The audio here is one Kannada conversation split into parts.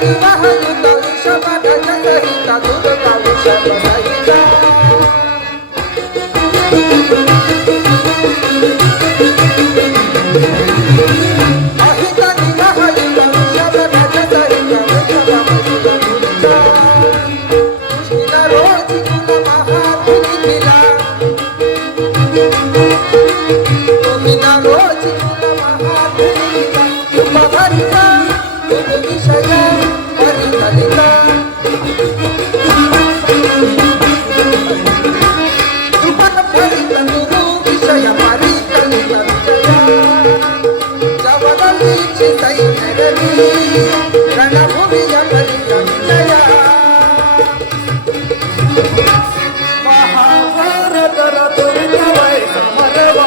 ನಿವಹಯುತ ವೃಷಭಗಜ ಸಹಿತ ದುರ್ಗ ವೃಷಭ ಸಹಿತ ಅಹಿತ ನಿವಹಯುತ ವೃಷಭಗಜ ಸಹಿತ ವೃಷಭ ದುರ್ಗ ರೋಜಿ ಕುಲ ಮಹಾಪುನಿಖಿಲ ರೋಜಿ ಕುಲ ಮಹಾಪುನಿಖಿಲ ಉಪಭರಿತ ವಿಷಯ ಪರಿಕಲಿತ ಉಪಭರಿತ ವಿಷಯ ಪರಿಕಲಿತ ಜವದಲ್ಲಿ ಚಿತೈ ನೆರವಿ ರಣಭುವಿಯ ಕಲಿತ ವಿಜಯ ಮಹಾಭಾರತರ ದುರಿತವೈ ಸಮರವ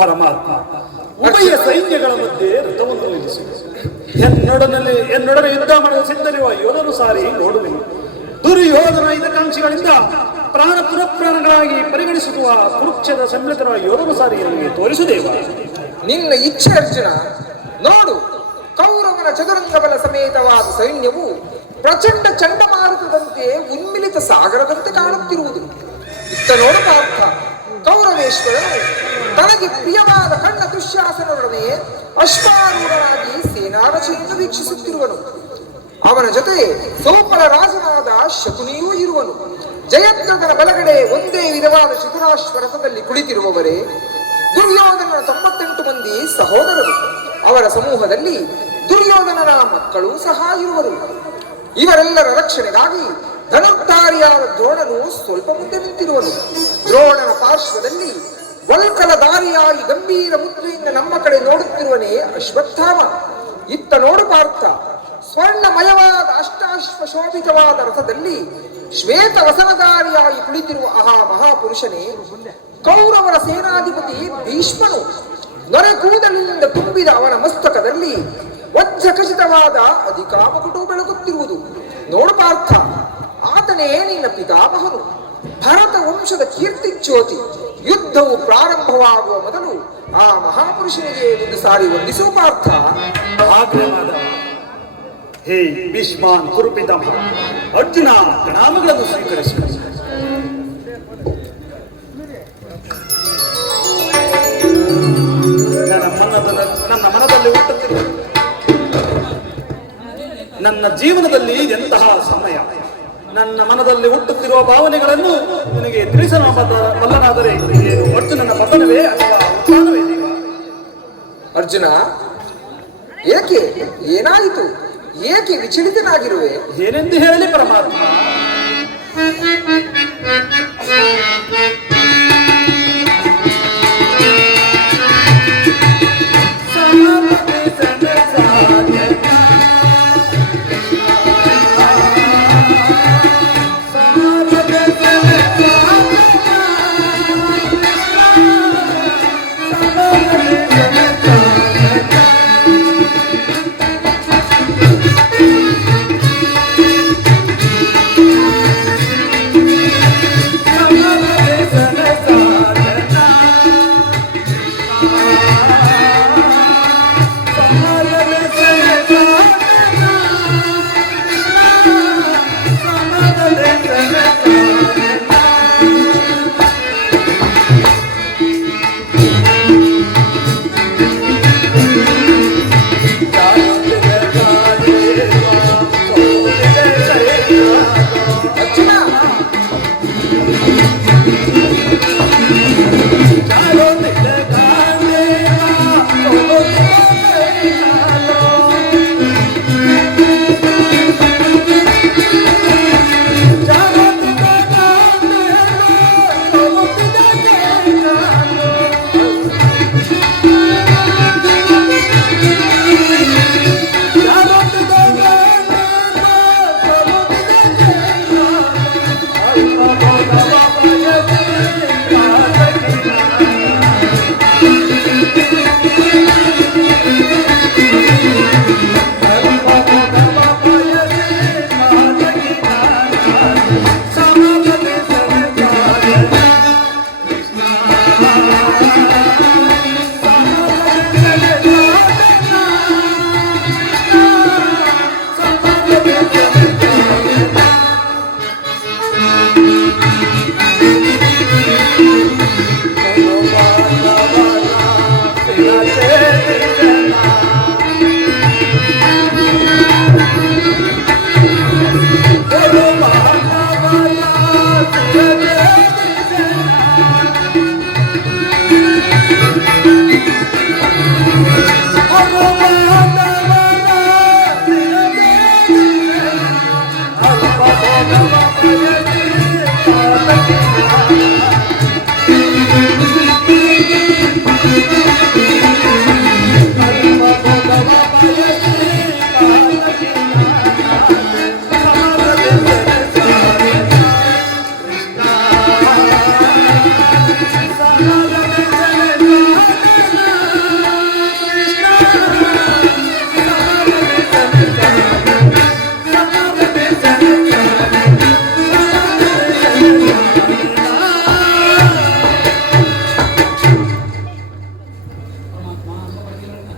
ಪರಮಾತ್ಮ ಉಭಯ ಸೈನ್ಯಗಳ ಮಧ್ಯೆ ರಥವನ್ನು ನಿಲ್ಲಿಸಿದೆ. ಎನ್ನೊಡನೆ ಯುದ್ಧ ಮಾಡಲು ಸಿದ್ಧರಿರುವ ಯೋಧರು ಸಾರಿ ನೋಡುವೆನು. ದುರ್ಯೋಧನ ಹಿತಕಾಂಕ್ಷಿಗಳಿಂದ ಪ್ರಾಣ ಪುನಃಪ್ರಾಣಗಳಾಗಿ ಪರಿಗಣಿಸುವ ಕುರುಕ್ಷೇತ್ರ ಸಮ್ಮಿಳಿತರ ಯೋಧರು ಸಾರಿ ನನಗೆ ತೋರಿಸುದೇವ. ನಿನ್ನ ಇಚ್ಛೆ ಅರ್ಜುನ. ನೋಡು, ಕೌರವನ ಚದುರಂಗ ಬಲ ಸಮೇತವಾದ ಸೈನ್ಯವು ಪ್ರಚಂಡ ಚಂಡಮಾರುತದಂತೆ ಉನ್ಮಿಲಿತ ಸಾಗರದಂತೆ ಕಾಣುತ್ತಿರುವುದು. ಇತ್ತ ನೋಡು ಪಾರ್ಥ, ಕೌರವೇಶ್ವರನು ತನಗೆ ಪ್ರಿಯವಾದ ಕಣ್ಣ ದುಶ್ಯಾಸನರೊಡನೆ ಅಶ್ವಾರೂಢನಾಗಿ ಸೇನಾರಚನೆಯನ್ನು ವೀಕ್ಷಿಸುತ್ತಿರುವನು. ಅವನ ಜೊತೆ ಸೋಮರ ರಾಜನಾದ ಶಕುನಿಯೂ ಇರುವನು. ಜಯದ್ರಥನ ಬಲಗಡೆ ಒಂದೇ ವಿಧವಾದ ಚತುರಾಶ್ವರಥದಲ್ಲಿ ಕುಳಿತಿರುವವರೇ ದುರ್ಯೋಧನನ 98 ಮಂದಿ ಸಹೋದರರು. ಅವರ ಸಮೂಹದಲ್ಲಿ ದುರ್ಯೋಧನನ ಮಕ್ಕಳು ಸಹ ಇರುವರು. ಇವರೆಲ್ಲರ ರಕ್ಷಣೆಗಾಗಿ ಧನುರ್ಧಾರಿಯಾದ ದ್ರೋಣನು ಸ್ವಲ್ಪ ಮುಂದೆ ನಿಂತಿರುವನು. ದ್ರೋಣನ ಪಾರ್ಶ್ವದಲ್ಲಿ ವಲ್ಕಲಧಾರಿಯಾಗಿ ಗಂಭೀರ ಮುದ್ರೆಯಿಂದ ನಮ್ಮ ಕಡೆ ನೋಡುತ್ತಿರುವನೇ ಅಶ್ವತ್ಥಾಮ. ಇತ್ತ ನೋಡು ಪಾರ್ಥ, ಸ್ವರ್ಣಮಯವಾದ ಅಷ್ಟಾಶ್ವ ಶೋಭಿತವಾದ ರಥದಲ್ಲಿ ಶ್ವೇತ ವಸನಧಾರಿಯಾಗಿ ಕುಳಿತಿರುವ ಆಹಾ ಮಹಾಪುರುಷನೇ ಕೌರವರ ಸೇನಾಧಿಪತಿ ಭೀಷ್ಮನು. ನೊರೆ ಕೂದಲಿನಿಂದ ತುಂಬಿದ ಅವನ ಮಸ್ತಕದಲ್ಲಿ ವಜ್ರ ಖಚಿತವಾದ ಅಧಿಕಾಮಕುಟು ಬೆಳಗುತ್ತಿರುವುದು. ನೋಡು ಪಾರ್ಥ, ಆತನೇ ನಿನ್ನ ಪಿತಾಮಹನು, ಭರತ ವಂಶದ ಕೀರ್ತಿ ಜ್ಯೋತಿ. ಯುದ್ಧವು ಪ್ರಾರಂಭವಾಗುವ ಮೊದಲು ಆ ಮಹಾಪುರುಷನಿಗೆ ಒಂದು ಸಾರಿ ವಂದಿಸು ಪಾರ್ಥ. ಹೇ ಭೀಷ್ಮಾನ್ ಕುರುಪಿತಾಮಹ, ಅರ್ಜುನ ಪ್ರಣಾಮಗಳನ್ನು ಸ್ವೀಕರಿಸಿ. ನನ್ನ ಮನದಲ್ಲಿ ಹುಟ್ಟುತ್ತಿರುವ ನನ್ನ ಜೀವನದಲ್ಲಿ ಎಂತಹ ಸಮಯ, ನನ್ನ ಮನದಲ್ಲಿ ಹುಟ್ಟುತ್ತಿರುವ ಭಾವನೆಗಳನ್ನು ನಿನಗೆ ತಿಳಿಸಲು ಬಲ್ಲನಾದರೆ ಏನು ಅರ್ಜುನನ ಪತನವೇ ಅಥವಾ ಉತ್ಥಾನವೇ? ಅರ್ಜುನ, ಏಕೆ, ಏನಾಯಿತು? ಏಕೆ ವಿಚಲಿತನಾಗಿರುವೆ? ಏನೆಂದು ಹೇಳಲಿ ಪರಮಾತ್ಮ?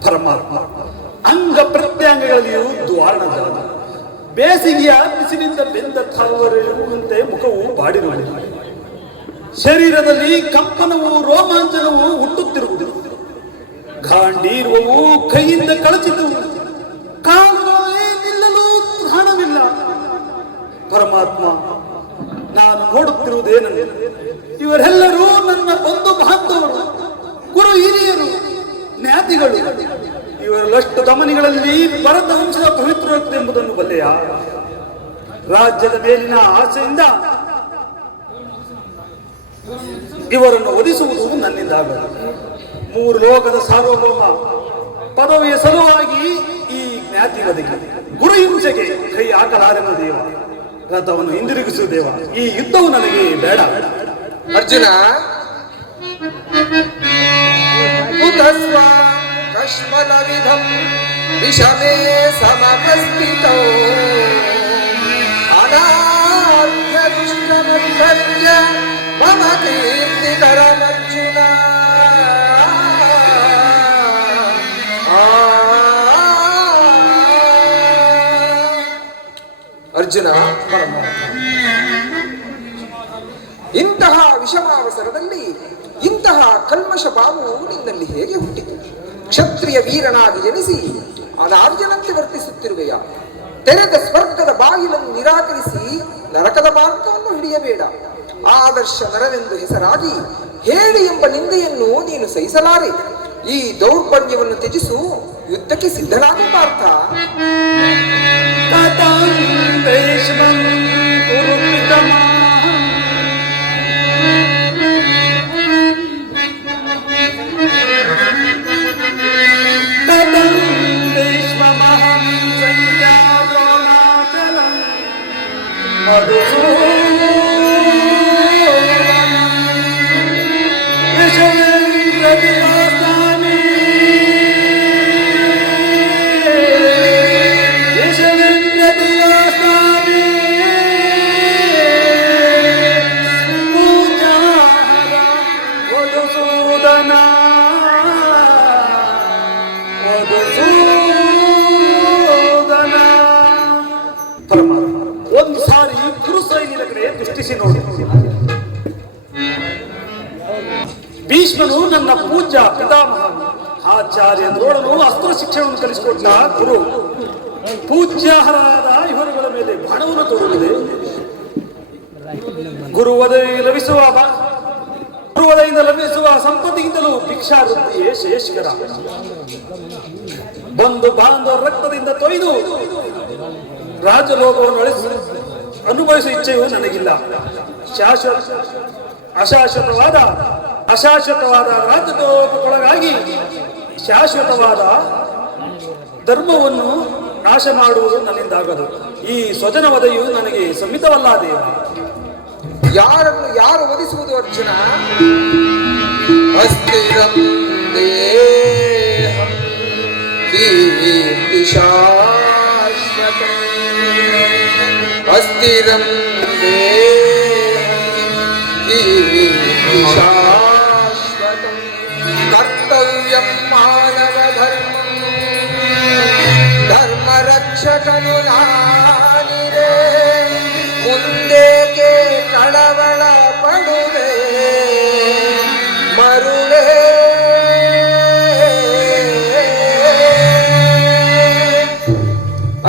ಪರಮಾತ್ಮ ಅಂಗ ಪ್ರತ್ಯಂಗಗಳಲ್ಲಿಯೂ ದ್ವಾರಣದ ಬೇಸಿಗೆಯ ಬಿಸಿಲಿಂದ ಬೆಂದ ತಾವರೆಯುವಂತೆ ಮುಖವು ಬಾಡಿರುವುದು, ಶರೀರದಲ್ಲಿ ಕಂಪನವು ರೋಮಾಂಚನವು ಹುಟ್ಟುತ್ತಿರುವುದು, ಗಾಂಡೀರ್ವವು ಕೈಯಿಂದ ಕಳಚಿತು, ಕಾಲುಗಳಲ್ಲಿ ನಿಲ್ಲಲು ಹಣವಿಲ್ಲ. ಪರಮಾತ್ಮ, ನಾನು ನೋಡುತ್ತಿರುವುದೇನೆಂದರೆ ಇವರೆಲ್ಲರೂ ನನ್ನ ಬಂಧು ಬಾಂಧವರು, ಗುರು ಹಿರಿಯರು, ಜ್ಞಾತಿಗಳು. ಇವರಲ್ಲಷ್ಟು ದಮನಿಗಳಲ್ಲಿ ಭರತ ವಂಶದ ಪವಿತ್ರತೆಂಬುದನ್ನು ಬಲ್ಲೆಯ? ರಾಜ್ಯದ ಮೇಲಿನ ಆಸೆಯಿಂದ ಇವರನ್ನು ಒದಿಸುವುದು ನನ್ನಿಂದಾಗದು. ಮೂರು ಲೋಕದ ಸಾರ್ವಭೌಮ ಪದವಿಯ ಸಲುವಾಗಿ ಈ ಜ್ಞಾತಿ ಬದುಕಿ ಗುರು ಹಿಂಸೆಗೆ ಕೈ ಹಾಕಲಾರೆನು ದೇವ. ರಥವನ್ನು ಹಿಂದಿರುಗಿಸು ದೇವ. ಈ ಯುದ್ಧವು ನನಗೆ ಬೇಡ. ಅರ್ಜುನ, ಉತಸ್ವ ಕಶ್ಮಲವಿಧಂ ವಿಷಮೇ ಸಮಕಸ್ಮಿತೋ ಅನಾರ್ಯದುಷ್ಟಮುದ್ಧರ್ಯ ಮಮ ಕೀರ್ತಿಕರಮರ್ಜುನ. ಅರ್ಜುನ, ಇಂತಹ ವಿಷಮಾವಸರದಲ್ಲಿ ಇಂತಹ ಕಲ್ಮಶ ಭಾವವು ನಿನ್ನಲ್ಲಿ ಹೇಗೆ ಹುಟ್ಟಿತು? ಕ್ಷತ್ರಿಯ ವೀರನಾಗಿ ಜನಿಸಿ ಅನಾರ್ಯನಂತೆ ವರ್ತಿಸುತ್ತಿರುವೆಯ? ತೆರೆದ ಸ್ವರ್ಗದ ಬಾಗಿಲನ್ನು ನಿರಾಕರಿಸಿ ನರಕದ ಮಾರ್ಗವನ್ನು ಹಿಡಿಯಬೇಡ. ಆದರ್ಶ ನರವೆಂದು ಹೆಸರಾಗಿ ಹೇಳಿ ಎಂಬ ನಿಂದೆಯನ್ನು ನೀನು ಸಹಿಸಲಾರೆ. ಈ ದೌರ್ಬಲ್ಯವನ್ನು ತ್ಯಜಿಸು, ಯುದ್ಧಕ್ಕೆ ಸಿದ್ಧನಾಗು ಪಾರ್ಥ. ಒಂದು ಸಾರಿ ಗುರು ಸೈನ್ಯದ ಕಡೆ ದೃಷ್ಟಿಸಿ ನೋಡಿ. ಭೀಷ್ಮನು ನನ್ನ ಪೂಜ್ಯ ಪಿತಾಮಹ, ಆಚಾರ್ಯ ದ್ರೋಣನು ಅಸ್ತ್ರ ಶಿಕ್ಷಣವನ್ನು ಕಲಿಸಿಕೊಟ್ಟ ಗುರು. ಪೂಜ್ಯಹರಾದ ಇವರುಗಳ ಮೇಲೆ ಬಾಣವನ್ನು ತೋರುವುದೇ? ಗುರುವದೆಯಿಂದ ಲಭಿಸುವ ಸಂಪತ್ತಿಗಿಂತಲೂ ಭಿಕ್ಷಾವೃತ್ತಿಯೇ ಶ್ರೇಷ್ಠಕರ. ಬಂಧು ಬಾಂಧವ ರಕ್ತದಿಂದ ತೊಯ್ದು ರಾಜಲೋಕವನ್ನು ಅನುಭವಿಸುವ ಇಚ್ಛೆಯೂ ನನಗಿಲ್ಲ. ಅಶಾಶ್ವತವಾದ ಅಶಾಶ್ವತವಾದ ರಾಜ್ಯದೊಳಗಾಗಿ ಶಾಶ್ವತವಾದ ಧರ್ಮವನ್ನು ನಾಶ ಮಾಡುವುದು ನನ್ನಿಂದಾಗದು. ಈ ಸ್ವಜನ ವಧೆಯು ನನಗೆ ಸಮ್ಮಿತವಲ್ಲ ದೇವ. ಯಾರನ್ನು ಯಾರು ವಧಿಸುವುದು ಅರ್ಜುನ? ಅಸ್ಥಿರಂ ದೇಹಂ ಕೀರ್ತಿ ಶಾಶ್ವತಂ. ಅಸ್ಥಿರಂ ದೇಹಂ ಕೀರ್ತಿ ಶಾಶ್ವತಂ. ಕರ್ತವ್ಯಂ ಮಾನವ ಧರ್ಮಂ ಧರ್ಮ ರಕ್ಷಕನು ನಾನಿರೇ. ಮುಂದೇಕೆ ಕಳವಳ ಪಡುವೆ ಮರುಳೇ.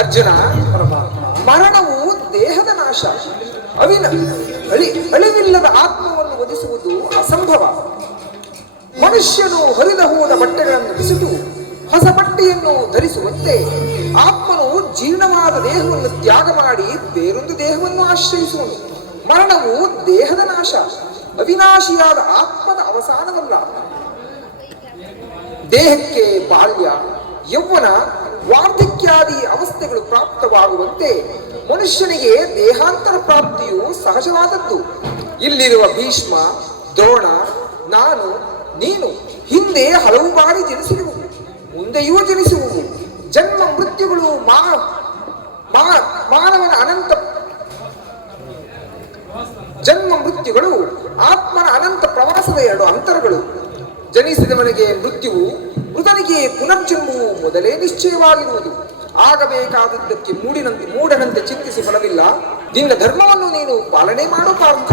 ಅರ್ಜುನ, ಮರಣವು ದೇಹದ ನಾಶ, ಅಳಿವಿಲ್ಲದ ಆತ್ಮವನ್ನು ವಧಿಸುವುದು ಅಸಂಭವ. ಮನುಷ್ಯನು ಹರಿದ ಹೋದ ಬಟ್ಟೆಗಳನ್ನು ಬಿಸಿದು ಹೊಸ ಬಟ್ಟೆಯನ್ನು ಧರಿಸುವಂತೆ ಆತ್ಮನು ಜೀರ್ಣವಾದ ದೇಹವನ್ನು ತ್ಯಾಗ ಮಾಡಿ ಬೇರೊಂದು ದೇಹವನ್ನು ಆಶ್ರಯಿಸುವನು. ಮರಣವು ದೇಹದ ನಾಶ, ಅವಿನಾಶಿಯಾದ ಆತ್ಮದ ಅವಸಾನವಲ್ಲ. ದೇಹಕ್ಕೆ ಬಾಲ್ಯ, ಯೌವನ, ವಾರ್ಧಕ್ಯಾದಿ ಅವಸ್ಥೆಗಳು ಪ್ರಾಪ್ತವಾಗುವಂತೆ ಮನುಷ್ಯನಿಗೆ ದೇಹಾಂತರ ಪ್ರಾಪ್ತಿಯು ಸಹಜವಾದದ್ದು. ಇಲ್ಲಿರುವ ಭೀಷ್ಮ, ದ್ರೋಣ, ನಾನು, ನೀನು ಹಿಂದೆ ಹಲವು ಬಾರಿ ಜನಿಸಿರುವು, ಮುಂದೆಯೂ ಜನಿಸುವುದು. ಜನ್ಮ ಮೃತ್ಯುಗಳು ಮಾನವನ ಅನಂತ ಜನ್ಮ ಮೃತ್ಯುಗಳು ಆತ್ಮನ ಅನಂತ ಪ್ರವಾಸದ ಎರಡು ಅಂತರಗಳು. ಜನಿಸಿದವನಿಗೆ ಮೃತ್ಯುವು, ಮೃತನಿಗೆ ಪುನರ್ಜನ್ಮವು ಮೊದಲೇ ನಿಶ್ಚಯವಾಗಿರುವುದು. ಆಗಬೇಕಾದದ್ದಕ್ಕೆ ಮೂಢನಂತೆ ಚಿಂತಿಸಿ ಫಲವಿಲ್ಲ. ನಿನ್ನ ಧರ್ಮವನ್ನು ನೀನು ಪಾಲನೆ ಮಾಡೋ ಪಾರ್ಥ.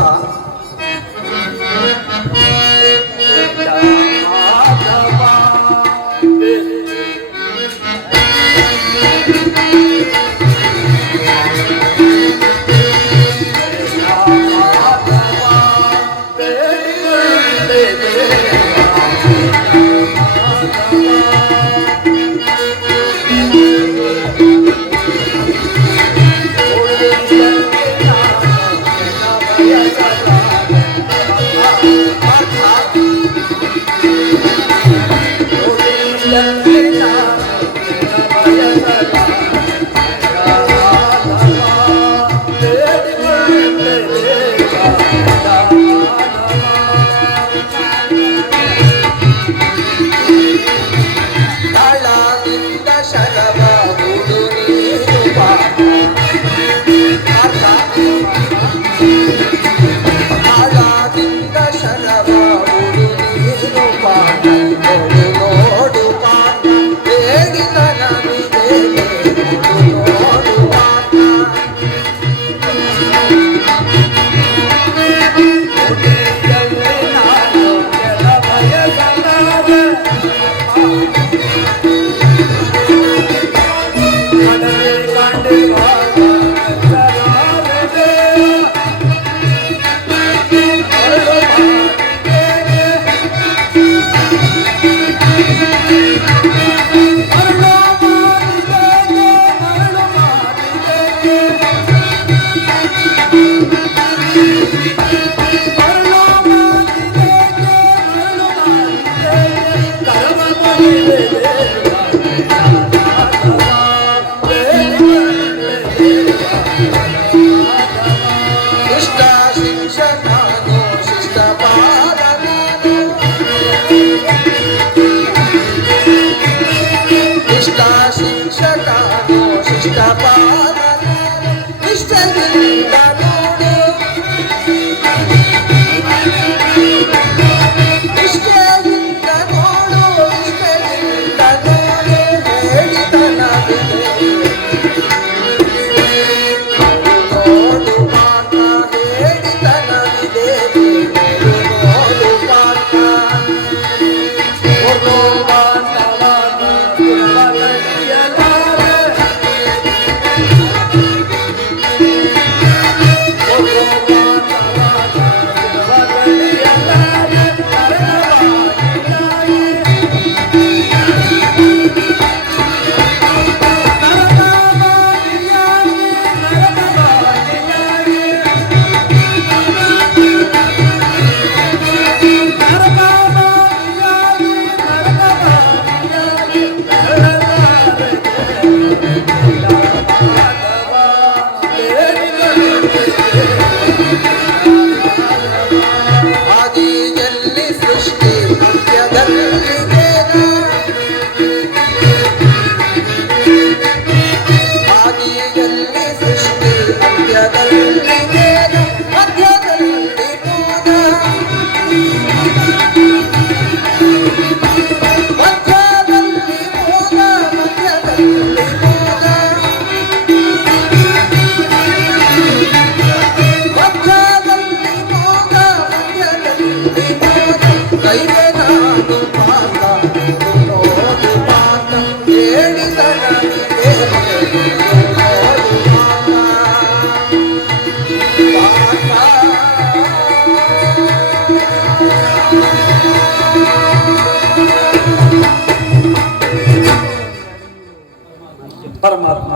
ಪರಮಾತ್ಮ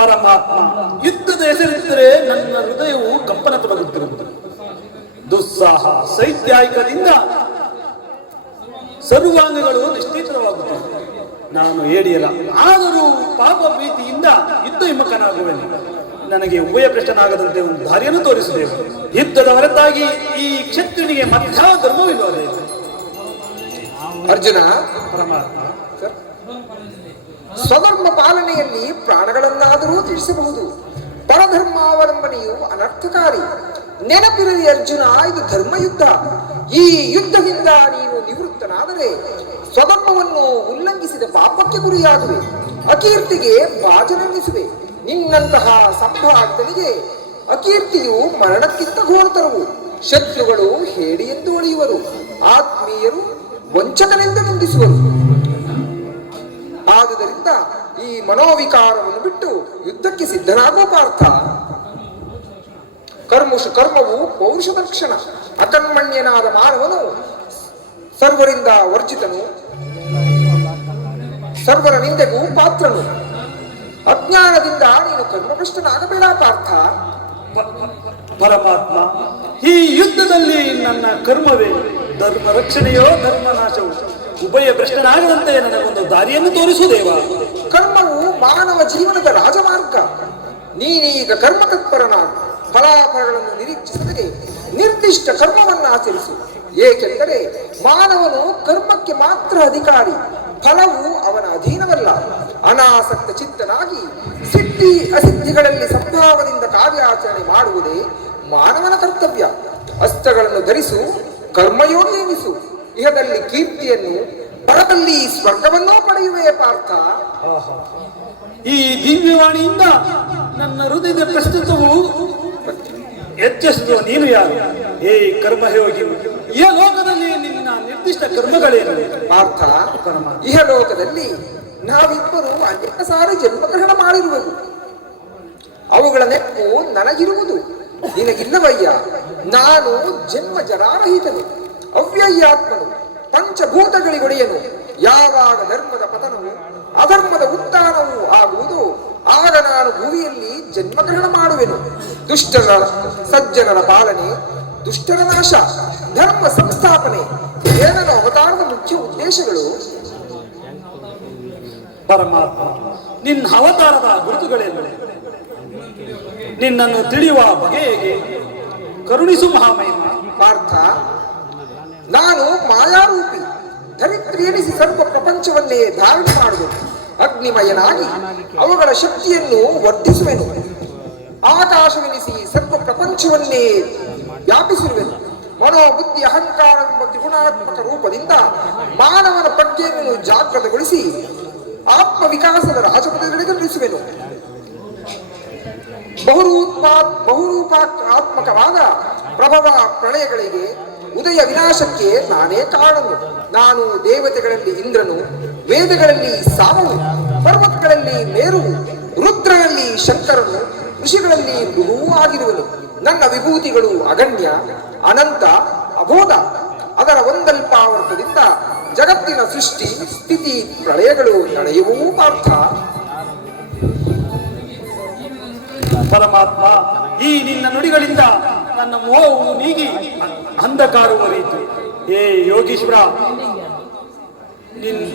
ಪರಮಾತ್ಮ ಯುದ್ಧದ ಹೆಸರಿದ್ದರೆ ನನ್ನ ಹೃದಯವು ಕಂಪನ ತೊಡಗುತ್ತಿರುವುದು. ದುಸ್ಸಾಹ ಸೈತ್ಯಾಯಿಕದಿಂದ ಸರ್ವಾಂಗಗಳು ನಿಶ್ಚಿತವಾಗುತ್ತವೆ. ನಾನು ಏಡಿಯಲ್ಲ, ಆದರೂ ಪಾಪ ಭೀತಿಯಿಂದ ಯುದ್ಧ ವಿಮುಖನಾಗುವೆನು. ನನಗೆ ಉಭಯ ಭ್ರಷ್ಟನಾಗದಂತೆ ಒಂದು ದಾರಿಯನ್ನು ತೋರಿಸಬೇಕು. ಯುದ್ಧದ ಹೊರತಾಗಿ ಈ ಕ್ಷತ್ರಿಯನಿಗೆ ಮಧ್ಯಾವ ಧರ್ಮವಿಲ್ಲದೆ. ಅರ್ಜುನ, ಪರಮಾತ್ಮ ಸ್ವಧರ್ಮ ಪಾಲನೆಯಲ್ಲಿ ಪ್ರಾಣಗಳನ್ನಾದರೂ ತಿಳಿಸಬಹುದು. ಪರಧರ್ಮಾವಲಂಬನೆಯು ಅನರ್ಥಕಾರಿ. ನೆನಪಿರಲಿ ಅರ್ಜುನ, ಇದು ಧರ್ಮಯುದ್ಧ. ಈ ಯುದ್ಧದಿಂದ ನೀನು ನಿವೃತ್ತನಾದರೆ ಸ್ವಧರ್ಮವನ್ನು ಉಲ್ಲಂಘಿಸಿದ ಪಾಪಕ್ಕೆ ಗುರಿಯಾಗುವೆ, ಅಕೀರ್ತಿಗೆ ಭಾಜನೆನ್ನಿಸುವೆ. ನಿನ್ನಂತಹ ಸಂಭಾವಿತನಿಗೆ ಅಕೀರ್ತಿಯು ಮರಣಕ್ಕಿಂತ ಘೋರತರವು. ಶತ್ರುಗಳು ಹೇಡಿ ಎಂದು ಒಳೆಯುವರು, ಆತ್ಮೀಯರು ವಂಚಕನೆಂದು ನಿಂದಿಸುವರು. ಆದುದರಿಂದ ಈ ಮನೋವಿಕಾರವನ್ನು ಬಿಟ್ಟು ಯುದ್ಧಕ್ಕೆ ಸಿದ್ಧನಾಗುವ ಪಾರ್ಥ. ಕರ್ಮವು ಪೌರುಷದ ಲಕ್ಷಣ. ಅಕರ್ಮಣ್ಯನಾದ ಮಾನವನು ಸರ್ವರಿಂದ ವರ್ಜಿತನು, ಸರ್ವರ ನಿಂದೆಗೂ ಪಾತ್ರನು. ಅಜ್ಞಾನದಿಂದ ನೀನು ಕರ್ಮಭ್ರಷ್ಟನಾಗಬೇಡ ಪಾರ್ಥ. ಪರಮಾತ್ಮ, ಈ ಯುದ್ಧದಲ್ಲಿ ನನ್ನ ಕರ್ಮವೇ ಧರ್ಮ ರಕ್ಷಣೆಯೋ ಧರ್ಮನಾಶವೋ ಉಭಯ ಭ್ರಷ್ಟನಾಗದಂತೆ ನನಗೊಂದು ದಾರಿಯನ್ನು ತೋರಿಸುವುದೇವ. ಕರ್ಮವು ಮಾನವ ಜೀವನದ ರಾಜಮಾರ್ಗ. ನೀನೀಗ ಕರ್ಮತತ್ಪರನಾಗು. ಫಲಾಫಲಗಳನ್ನು ನಿರೀಕ್ಷಿಸದೆ ನಿರ್ದಿಷ್ಟ ಕರ್ಮವನ್ನು ಆಚರಿಸು. ಏಕೆಂದರೆ ಮಾನವನು ಕರ್ಮಕ್ಕೆ ಮಾತ್ರ ಅಧಿಕಾರಿ, ಫಲವು ಅವನ ಅಧೀನವಲ್ಲ. ಅನಾಸಕ್ತ ಚಿತ್ತನಾಗಿ ಸಿದ್ಧಿ ಅಸಿದ್ಧಿಗಳಲ್ಲಿ ಸಂಭಾವದಿಂದ ಕಾರ್ಯಾಚರಣೆ ಮಾಡುವುದೇ ಮಾನವನ ಕರ್ತವ್ಯ. ಅಸ್ತ್ರಗಳನ್ನು ಧರಿಸು, ಕರ್ಮಯೋಗಿ ಎನಿಸು. ಇಹದಲ್ಲಿ ಕೀರ್ತಿಯನ್ನು, ಪರದಲ್ಲಿ ಸ್ವರ್ಗವನ್ನೂ ಪಡೆಯುವೆ ಪಾರ್ಥ. ಈ ದಿವ್ಯವಾಣಿಯಿಂದ ನನ್ನ ಹೃದಯದ ಪ್ರಸ್ತುತವು ಎಚ್ಚರಿಸುವ ನೀನು ಯಾರು? ಏ ಕರ್ಮಯೋಗಿ, ಈ ಲೋಕದಲ್ಲಿ ನಿನ್ನ ನಿರ್ದಿಷ್ಟ ಕರ್ಮಗಳೇನು ಪಾರ್ಥ? ಇಹ ಲೋಕದಲ್ಲಿ ನಾವಿಬ್ಬರು ಅನೇಕ ಸಾರಿ ಜನ್ಮಗ್ರಹಣ ಮಾಡಿರುವುದು. ಅವುಗಳ ನೆನಪು ನನಗಿರುವುದು, ನಿನಗಿಲ್ಲವಯ್ಯ. ನಾನು ಜನ್ಮ ಜರಾರಹಿತನು, ಅವ್ಯಯ್ಯಾತ್ಮನು, ಪಂಚಭೂತಗಳಿಗೊಡೆಯನು. ಯಾವಾಗ ಧರ್ಮದ ಪತನವು ಅಧರ್ಮದ ಉತ್ಥಾನವು ಆಗುವುದು, ಆಗ ನಾನು ಭೂಮಿಯಲ್ಲಿ ಜನ್ಮಗ್ರಹಣ ಮಾಡುವೆನು. ದುಷ್ಟರ ಸಜ್ಜನರ ಪಾಲನೆ, ದುಷ್ಟರ ನಾಶ, ಧರ್ಮ ಸಂಸ್ಥಾಪನೆ ನನ್ನ ಅವತಾರದ ಮುಖ್ಯ ಉದ್ದೇಶಗಳು. ಪರಮಾತ್ಮ, ನಿನ್ನ ಅವತಾರದ ಗುರುತುಗಳೇನು? ನಿನ್ನನ್ನು ತಿಳಿಯುವ ಬಗೆ ಹೇಗೆ? ಕರುಣಿಸು ಮಹಾಮಹಿಮ. ಪಾರ್ಥ, ನಾನು ಮಾಯಾರೂಪಿ, ಧರಿತ್ರಿ ಎನಿಸಿ ಸರ್ವ ಪ್ರಪಂಚವನ್ನೇ ಧಾರಣೆ ಮಾಡುವೆನು. ಅಗ್ನಿಮಯನಾಗಿ ಅವುಗಳ ಶಕ್ತಿಯನ್ನು ವರ್ಧಿಸುವೆನು. ಆಕಾಶವೆನಿಸಿ ಸರ್ವ ಪ್ರಪಂಚವನ್ನೇ ವ್ಯಾಪಿಸಿರುವೆನು. ಮನೋಬುದ್ಧಿ ಅಹಂಕಾರವೆಂಬ ತ್ರಿಗುಣಾತ್ಮಕ ರೂಪದಿಂದ ಮಾನವನ ಪ್ರಜ್ಞೆಯನ್ನು ಜಾಗೃತಗೊಳಿಸಿ ಆತ್ಮ ವಿಕಾಸದ ರಾಜಪದಗಳಿಗೆ ನಿಲ್ಲಿಸುವೆನು. ಬಹುರೂಪಾತ್ಮಕವಾದ ಪ್ರಭವ ಪ್ರಳಯಗಳಿಗೆ, ಉದಯ ವಿನಾಶಕ್ಕೆ ನಾನೇ ಕಾರಣನು. ನಾನು ದೇವತೆಗಳಲ್ಲಿ ಇಂದ್ರನು, ವೇದಗಳಲ್ಲಿ ಸಾಮವು, ಪರ್ವತಗಳಲ್ಲಿ ಮೇರುವು, ರುದ್ರನಲ್ಲಿ ಶಂಕರನು, ಋಷಿಗಳಲ್ಲಿ ಮೃಗುವೂ ಆಗಿರುವನು. ನನ್ನ ವಿಭೂತಿಗಳು ಅಗಣ್ಯ, ಅನಂತ, ಅಬೋಧ. ಅದರ ಒಂದಲ್ಪಾವರ್ತದಿಂದ ಜಗತ್ತಿನ ಸೃಷ್ಟಿ ಸ್ಥಿತಿ ಪ್ರಳಯಗಳು ನಡೆಯುವೂ ಪಾರ್ಥ. ಪರಮಾತ್ಮ, ಈ ನಿನ್ನ ನುಡಿಗಳಿಂದ ನನ್ನ ಮೋಹವು ನೀಗಿ ಅಂಧಕಾರವು ರೀತಿ. ಏ ಯೋಗೀಶ್ವರ,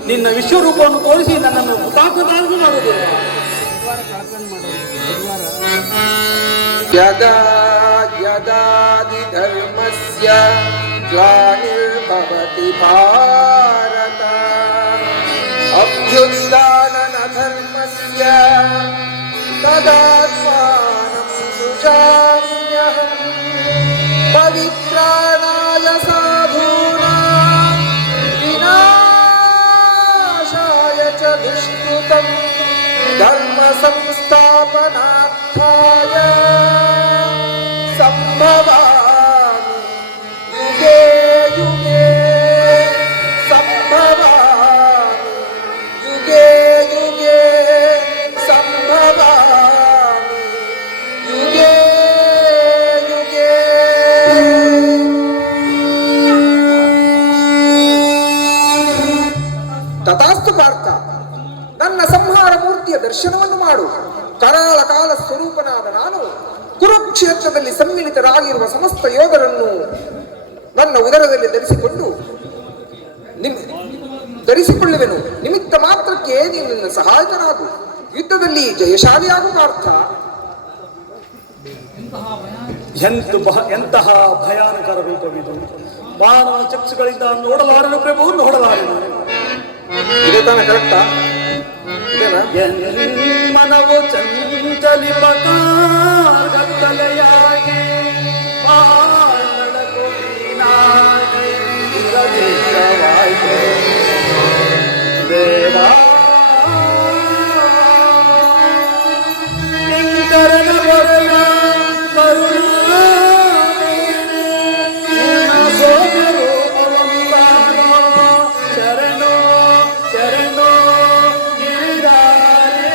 ನಿನ್ನ ವಿಶ್ವರೂಪವನ್ನು ತೋರಿಸಿ ನನ್ನನ್ನು ಮುತಾಪದಾರ್ಗ ಮಾಡುವುದು. ಯದಾ ಯದಾದಿ ಧರ್ಮಸ್ಯ ಗ್ಲಾನಿರ್ಭವತಿ ಭಾರತ, ಅಭ್ಯುತ್ಥಾನನ ಧರ್ಮಸ್ಯ ತದಾತ್ಮಾನಂ ಸೃಜಾಮ್ಯಹಂ. ಪವಿತ್ರಾಣಾಯ ಸಾಧೂನಾಂ ವಿನಾಶಾಯ ಚ ದುಷ್ಕೃತಂ ಧರ್ಮ ಸಂಸ್ಥಾಪನಾರ್ಥಾಯ ಸಂಭವಾಮಿ ಯುಗೇ ಯುಗೇ. ಸಂಭವಾಮಿ ಯುಗೇ ಯುಗೇ. ಸಂಭವಾಮಿ ಯುಗೇ ಯುಗೇ. ತಥಾಸ್ತು ಪಾರ್ಥ, ನನ್ನ ಸಂಹಾರ ಮೂರ್ತಿ ಮೂರ್ತಿಯ ದರ್ಶನವನ್ನು ಮಾಡು. ಕರಾಳ ಕಾಲ ಸ್ವರೂಪನಾದ ನಾನು ಕುರುಕ್ಷೇತ್ರದಲ್ಲಿ ಸಮ್ಮಿಲಿತರಾಗಿರುವ ಸಮಸ್ತ ಯೋಧರನ್ನು ನನ್ನ ಉದರದಲ್ಲಿ ಧರಿಸಿಕೊಳ್ಳುವೆನು. ನಿಮಿತ್ತ ಮಾತ್ರಕ್ಕೆ ನೀನು ನನ್ನ ಸಹಾಯಕನಾಗು. ಯುದ್ಧದಲ್ಲಿ ಜಯಶಾಲಿಯಾಗು ಪಾರ್ಥ. ಎಂತಹ ಭಯಾನಕರ ರೂಪವಿದು. ಮಾನವ ಚಕ್ಷುಗಳಿಂದ ನೋಡಲಾರನು ಪ್ರಭು, ನೋಡಲಾರನು. ಇದೇ ತಾನ ಕರೆಕ್ಟಾ? ಇದೇನಾ? ಮನವು ಚಂಚಲಿಪ ಗತ್ತಲೆಯಾಗಿ ದೇವಾ ಕರಣ ಬರಲ ಕರುಣ ಸೋಮರು ಅವಂತಾನೋ ಶರಣೋ ಶರಣೋ ಗಿರಿದಾರೆ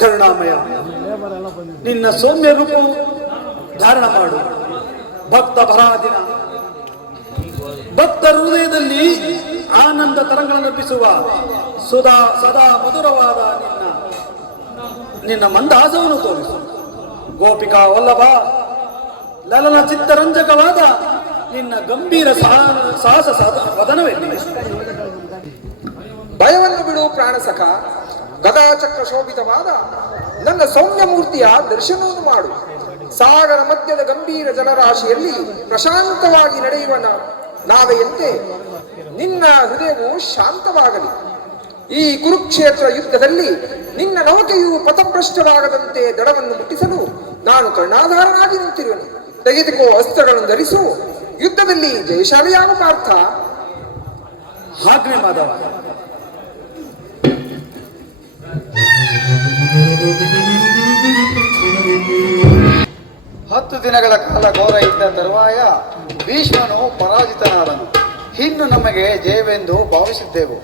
ಕರುಣಾಮಯ, ನಿನ್ನ ಸೌಮ್ಯ ರೂಪವು ಧಾರಣ ಮಾಡು. ಭಕ್ತ ಪರಾಧಿನ ಭಕ್ತ ಹೃದಯದಲ್ಲಿ ಆನಂದ ತರಂಗಗಳನ್ನೆಬ್ಬಿಸುವ ಸದಾ ಮಧುರವಾದ ನಿನ್ನ ಮಂದಹಾಸವನ್ನು ತೋರಿಸು. ಗೋಪಿಕಾ ವಲ್ಲಭ ಲಲನ ಚಿತ್ತರಂಜಕವಾದ ನಿನ್ನ ಗಂಭೀರ ಸಾಹಸ ವದನವೆಲ್ಲಿ. ಭಯವನ್ನು ಬಿಡು ಪ್ರಾಣಸಖ. ಗದಾಚಕ್ರ ಶೋಭಿತವಾದ ನನ್ನ ಸೌಮ್ಯ ಮೂರ್ತಿಯ ದರ್ಶನವನ್ನು ಮಾಡು. ಸಾಗರ ಮಧ್ಯದ ಗಂಭೀರ ಜಲರಾಶಿಯಲ್ಲಿ ಪ್ರಶಾಂತವಾಗಿ ನಡೆಯುವ ನಾವೆಯಂತೆ ನಿನ್ನ ಹೃದಯವು ಶಾಂತವಾಗಲಿ. ಈ ಕುರುಕ್ಷೇತ್ರ ಯುದ್ಧದಲ್ಲಿ ನಿನ್ನ ನೌಕೆಯು ಪಥಭ್ರಷ್ಟವಾಗದಂತೆ ದಡವನ್ನು ಮುಟ್ಟಿಸಲು ನಾನು ಕರ್ಣಾಧಾರನಾಗಿ ನಿಂತಿರುವೆನು. ತೆಗೆದುಕೋ ಅಸ್ತ್ರಗಳನ್ನು ಧರಿಸು. ಯುದ್ಧದಲ್ಲಿ ಜಯಶಾಲಿಯಾಗ ಪಾರ್ಥ. ಆಜ್ಞೆ ಮಾಧವ. ಹತ್ತು ದಿನಗಳ ಕಾಲ ಘೋರ ಇದ್ದ ತರುವಾಯ ಭೀಷ್ಮನು ಪರಾಜಿತನಾದನು. ಇನ್ನು ನಮಗೆ ಜಯವೆಂದು ಭಾವಿಸಿದ್ದೆವು.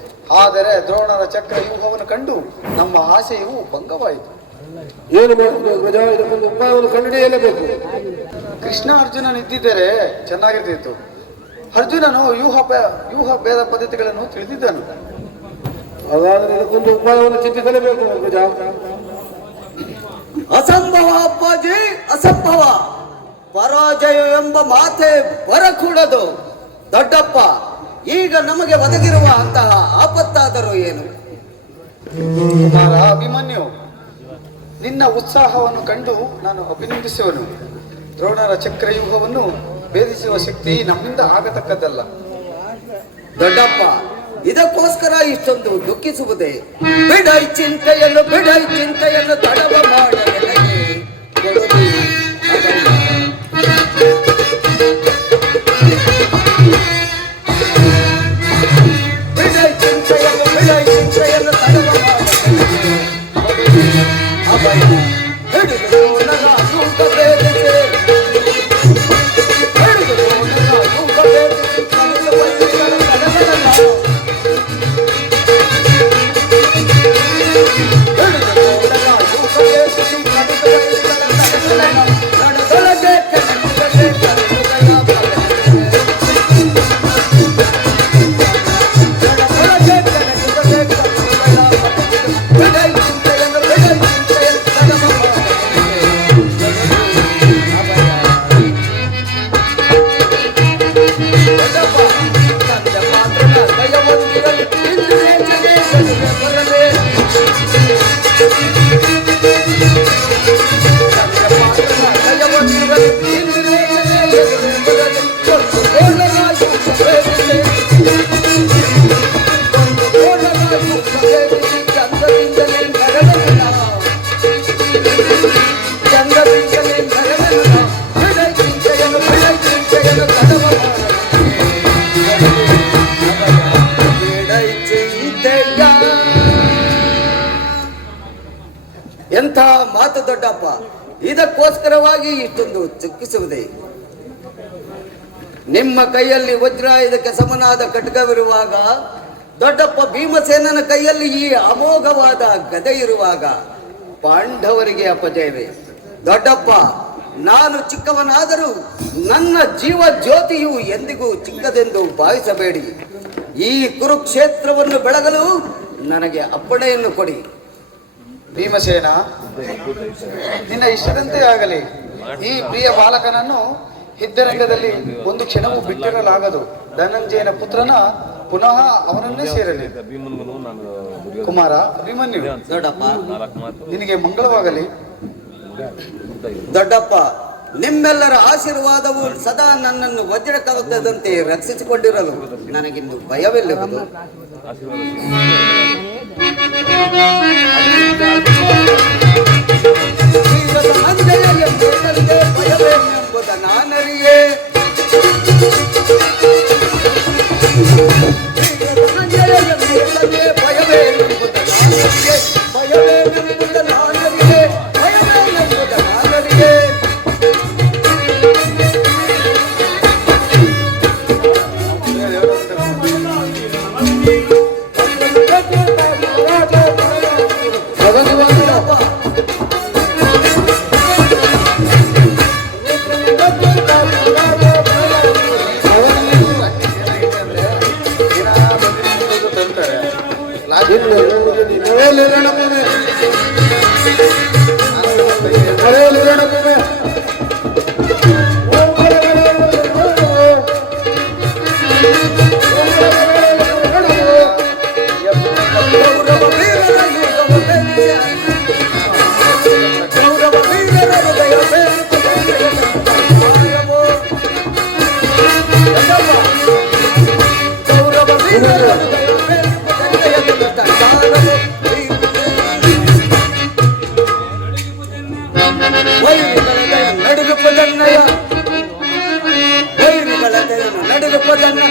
ಆದರೆ ದ್ರೋಣರ ಚಕ್ರ ವ್ಯೂಹವನ್ನು ಕಂಡು ನಮ್ಮ ಆಸೆಯು ಭಂಗವಾಯಿತು. ಏನು ಮಾಡಬೇಕು ಗಜ? ಇದಕ್ಕೊಂದು ಉಪಾಯವನ್ನು ಕಂಡುಹಿಡಿಯಲೇಬೇಕು. ಕೃಷ್ಣ ಅರ್ಜುನನಿದ್ದಿದ್ದರೆ ಚೆನ್ನಾಗಿರ್ತಿತ್ತು. ಅರ್ಜುನನು ವ್ಯೂಹ ಭೇದ ಪದ್ಧತಿಗಳನ್ನು ತಿಳಿದಿದ್ದನು. ಹಾಗಾದ್ರೆ ಇದಕ್ಕೊಂದು ಉಪಾಯವನ್ನು ಚಿಂತಿಸಲೇಬೇಕು ಅಗ್ರಜ. ಅಸಂಭವ ಅಪ್ಪಾಜಿ, ಅಸಂಭವ. ಪರಾಜಯ ಎಂಬ ಮಾತೆ ಬರಕೂಡದು. ದೊಡ್ಡಪ್ಪ, ಈಗ ನಮಗೆ ಒದಗಿರುವ ಅಂತಹ ಆಪತ್ತಾದರೂ ಏನು? ಕುಮಾರ ಅಭಿಮನ್ಯು, ನಿನ್ನ ಉತ್ಸಾಹವನ್ನು ಕಂಡು ನಾನು ಅಭಿನಂದಿಸುವನು. ದ್ರೋಣರ ಚಕ್ರವ್ಯೂಹವನ್ನು ಭೇದಿಸುವ ಶಕ್ತಿ ನಮ್ಮಿಂದ ಆಗತಕ್ಕದ್ದಲ್ಲ. ದೊಡ್ಡಪ್ಪ, ಇದಕ್ಕೋಸ್ಕರ ಇಷ್ಟೊಂದು ದುಃಖಿಸುವುದೇ? ಬಿಡೈ ಚಿಂತೆಯನ್ನು ತಡವ ಮಾಡಲೆನಗೆ ಕೊಡುವುದು ಅಗತ್ಯ. ಬಿಡೈ ಚಿಂತೆಯನ್ನು ತಡವ ಮಾಡಲೆನಗೆ ಅಭಯ. ಹಿಡಿದು ನಗ ತೂಕ ಬೇದಿಸಿ, ಹಿಡಿದು ನಗ ತೂಕ ಬೇದಿಸಿ ಕಲಿಯ ಬಯಸಿದ ಕಡಲಲ್ಲ. ಎಂಥ ಮಾತು ದೊಡ್ಡಪ್ಪ! ಇದಕ್ಕೋಸ್ಕರವಾಗಿ ಇಷ್ಟೊಂದು ದುಃಖಿಸುವುದೇ? ನಿಮ್ಮ ಕೈಯಲ್ಲಿ ವಜ್ರಾಯುಧಕ್ಕೆ ಸಮನಾದ ಖಡ್ಗವಿರುವಾಗ, ದೊಡ್ಡಪ್ಪ ಭೀಮಸೇನನ ಕೈಯಲ್ಲಿ ಈ ಅಮೋಘವಾದ ಗದೆ ಇರುವಾಗ ಪಾಂಡವರಿಗೆ ಅಪಜಯವೇ? ದೊಡ್ಡಪ್ಪ, ನಾನು ಚಿಕ್ಕವನಾದರೂ ನನ್ನ ಜೀವ ಜ್ಯೋತಿಯು ಎಂದಿಗೂ ಚಿಕ್ಕದೆಂದು ಭಾವಿಸಬೇಡಿ. ಈ ಕುರುಕ್ಷೇತ್ರವನ್ನು ಬೆಳಗಲು ನನಗೆ ಅಪ್ಪಣೆಯನ್ನು ಕೊಡಿ. ಭೀಮಸೇನ, ನಿನ್ನ ಇಷ್ಟದಂತೆ ಆಗಲಿ. ಈ ಪ್ರಿಯ ಬಾಲಕನನ್ನು ಯುದ್ಧರಂಗದಲ್ಲಿ ಒಂದು ಕ್ಷಣವೂ ಬಿಟ್ಟಿರಲಾಗದು. ಧನಂಜಯನ ಪುತ್ರನ ಪುನಃ ಅವನನ್ನೇ ಸೇರಲಿ. ಕುಮಾರ ಅಭಿಮನ್ಯು, ದೊಡ್ಡಪ್ಪ, ನಿನಗೆ ಮಂಗಳವಾಗಲಿ. ದೊಡ್ಡಪ್ಪ, ನಿಮ್ಮೆಲ್ಲರ ಆಶೀರ್ವಾದವು ಸದಾ ನನ್ನನ್ನು ವಜ್ರ ಕವಚದಂತೆ ರಕ್ಷಿಸಿಕೊಂಡಿರಲು ನನಗಿನ್ನು ಭಯವಿಲ್ಲವುದು. ಭಯವೇನೆಂಬುದ ನಾನರಿಯೇ, ಭಯವೇನೆಂಬುದ ನಾನರಿಯೇ, ಭಯವೇನೆಂಬುದ ನಾನರಿಯೇ, ಭಯವೇನೆಂಬುದ ನಾನರಿಯೇ. ನಡುಗುಪದನ್ನ